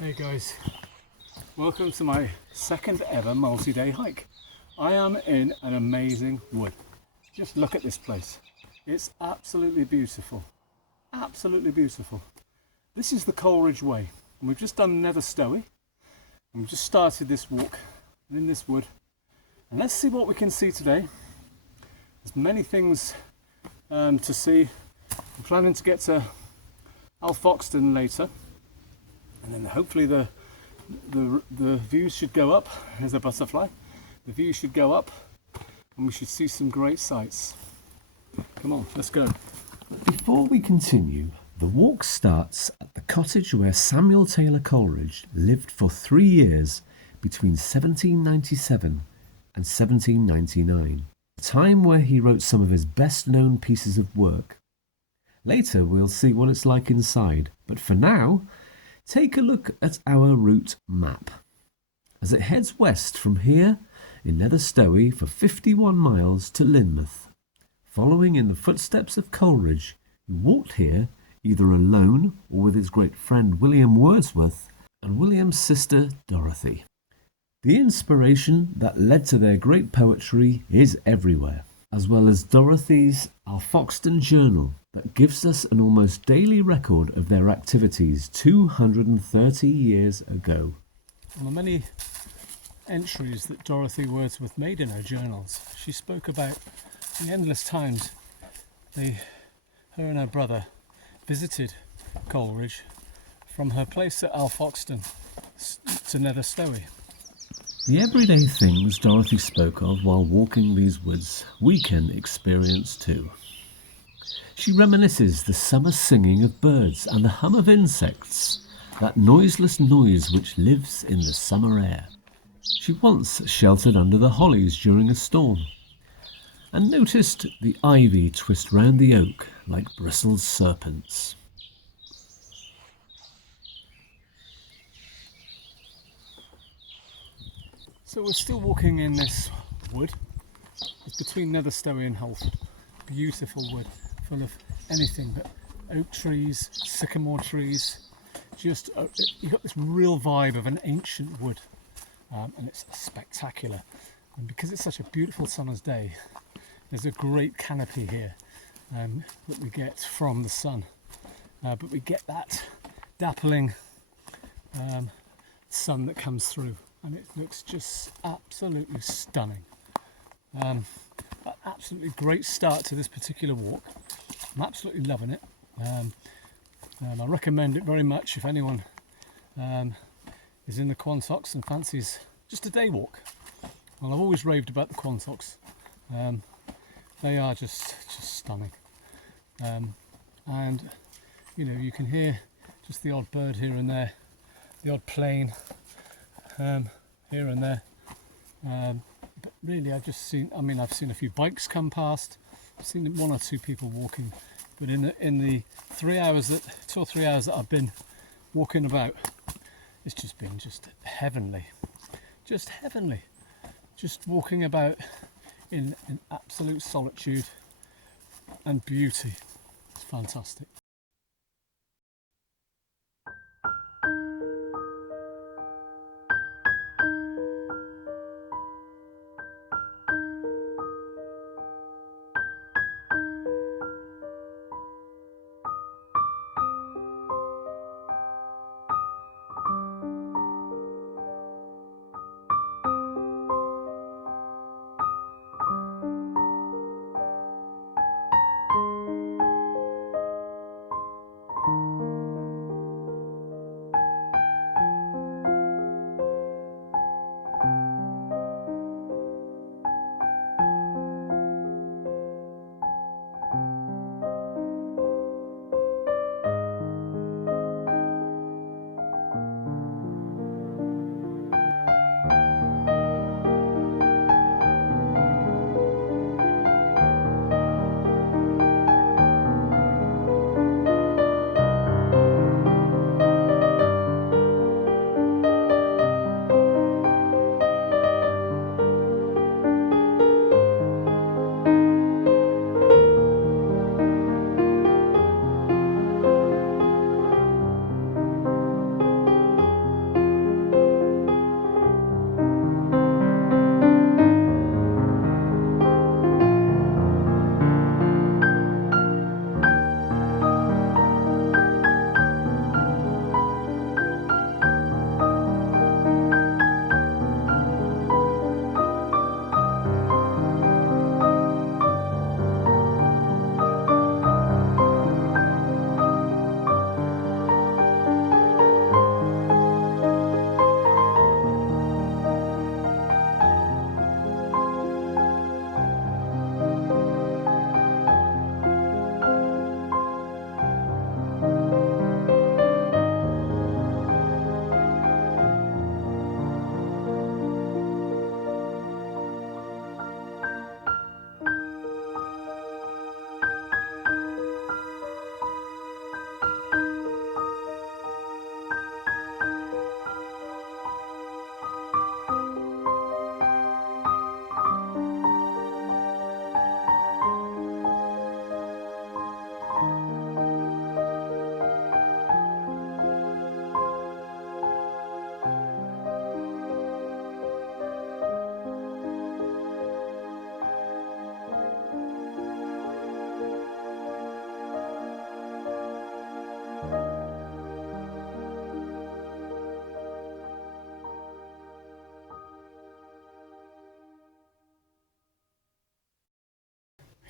Hey guys, welcome to my second ever multi-day hike. I am in an amazing wood. Just look at this place. It's absolutely beautiful. Absolutely beautiful. This is the Coleridge Way, and we've just done Nether Stowey, and we've just started this walk in this wood. And let's see what we can see today. There's many things to see. I'm planning to get to Alfoxden later, and then hopefully the views should go up. There's a butterfly. The views should go up and we should see some great sights. Come on, let's go. Before we continue, the walk starts at the cottage where Samuel Taylor Coleridge lived for 3 years between 1797 and 1799, a time where he wrote some of his best known pieces of work. Later we'll see what it's like inside, but for now, take a look at our route map. As it heads west from here in Nether Stowey for 51 miles to Lynmouth, following in the footsteps of Coleridge, who walked here either alone or with his great friend William Wordsworth and William's sister Dorothy. The inspiration that led to their great poetry is everywhere, as well as Dorothy's Alfoxden journal that gives us an almost daily record of their activities 230 years ago. On the many entries that Dorothy Wordsworth made in her journals, she spoke about the endless times her and her brother visited Coleridge from her place at Alfoxden to Nether Stowey. The everyday things Dorothy spoke of while walking these woods we can experience too. She reminisces the summer singing of birds and the hum of insects, that noiseless noise which lives in the summer air. She once sheltered under the hollies during a storm, and noticed the ivy twist round the oak like bristled serpents. So we're still walking in this wood. It's between Nether Stowey and Halford. Beautiful wood, full of anything but oak trees, sycamore trees. Just you got this real vibe of an ancient wood, and it's spectacular. And because it's such a beautiful summer's day, there's a great canopy here that we get from the sun, but we get that dappling sun that comes through, and it looks just absolutely stunning. An absolutely great start to this particular walk. I'm absolutely loving it. I recommend it very much if anyone is in the Quantocks and fancies just a day walk. Well, I've always raved about the Quantocks. They are just stunning. And you know, you can hear just the odd bird here and there, the odd plane here and there. But really, I've seen a few bikes come past. I've seen one or two people walking. But in the 2 or 3 hours that I've been walking about, it's just been heavenly. Just heavenly. Just walking about in absolute solitude and beauty. It's fantastic.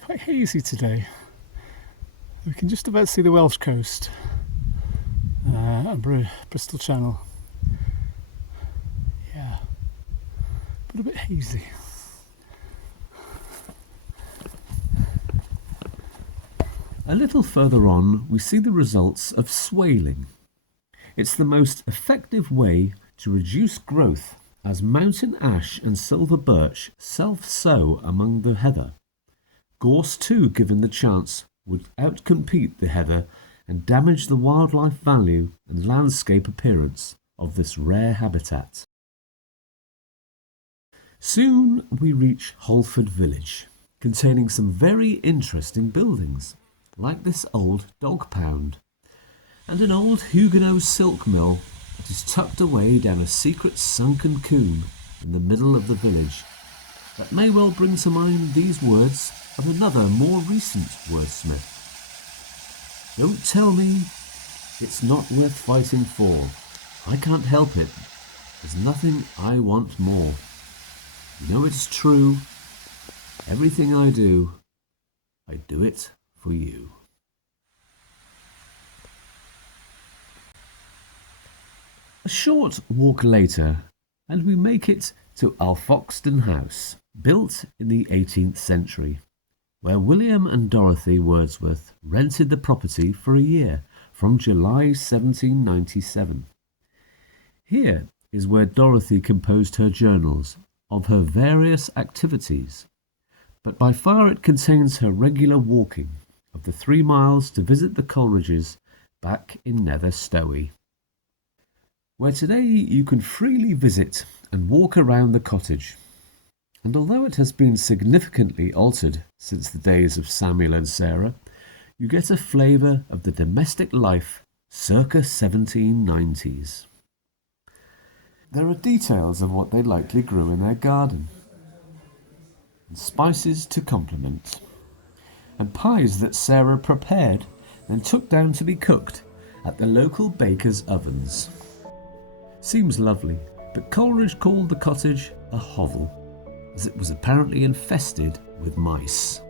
quite hazy today. We can just about see the Welsh coast and Bristol Channel. Yeah, but a bit hazy. A little further on, we see the results of swaling. It's the most effective way to reduce growth, as mountain ash and silver birch self-sow among the heather. Gorse too, given the chance, would outcompete the heather and damage the wildlife value and landscape appearance of this rare habitat. Soon we reach Holford village, containing some very interesting buildings, like this old dog pound, and an old Huguenot silk mill that is tucked away down a secret sunken coombe in the middle of the village, that may well bring to mind these words of another more recent wordsmith. Don't tell me it's not worth fighting for. I can't help it. There's nothing I want more. You know it's true. Everything I do it for you. A short walk later, and we make it to Alfoxden House, built in the 18th century, where William and Dorothy Wordsworth rented the property for a year from July 1797. Here is where Dorothy composed her journals of her various activities, but by far it contains her regular walking of the 3 miles to visit the Coleridges back in Nether Stowey, where today you can freely visit and walk around the cottage. And although it has been significantly altered since the days of Samuel and Sarah, you get a flavour of the domestic life circa 1790s. There are details of what they likely grew in their garden, and spices to complement, and pies that Sarah prepared and took down to be cooked at the local baker's ovens. Seems lovely, but Coleridge called the cottage a hovel, as it was apparently infested with mice.